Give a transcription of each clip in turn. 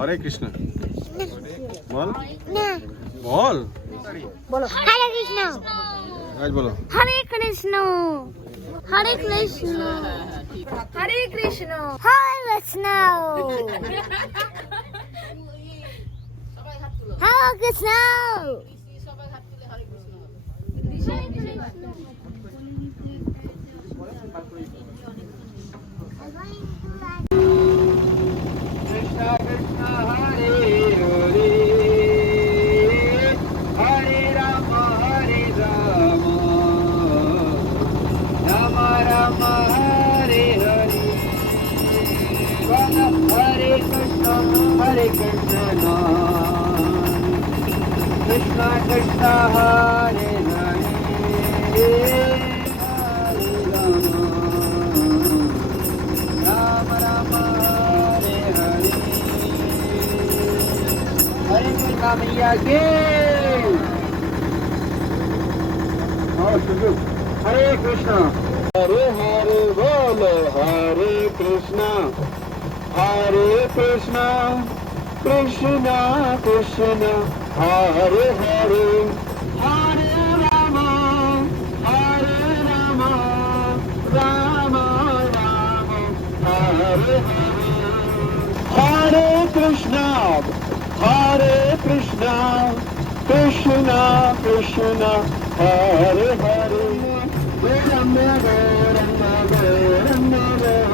हरे कृष्ण बोल बोल बोलो हरे कृष्ण आज बोलो हरे कृष्ण हरे कृष्ण हरे कृष्ण हरे कृष्ण हरे Krishna Hare Krishna, Krishna Krishna Hare Hare, Hare Rama, Rama Rama Hare Hare, Hare Krishna Maiya ki, Hare Krishna, Hare Hare Bolo, Hare Krishna. Hare Krishna, Krishna Krishna, Hare Hare, Hare Rama, Hare Rama, Rama Rama, Hare Hare, Hare Krishna, Krishna Krishna, Hare Hare, Rama Rama, Rama Rama.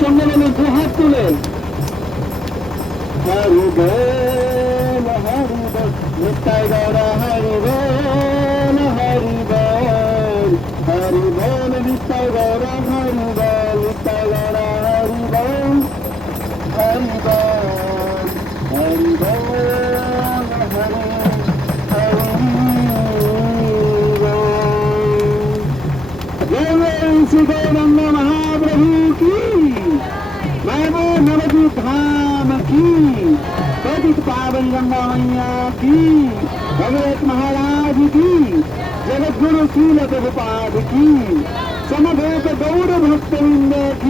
সম্মেলনে দু হাত তুলে হরি বল নিতাই গৌরা হরি বল হরি বল নিতাই গৌরা হরি বল নিতাই গৌরা হরি বল হরি বল হরি श्री गौरंग महाप्रभु की महबो नवदीप धाम की पतित पावन गंगा मैया की भगवत महाराज की जगत गुरु शील प्रभुपाद की समवेत गौर भक्तवृंद की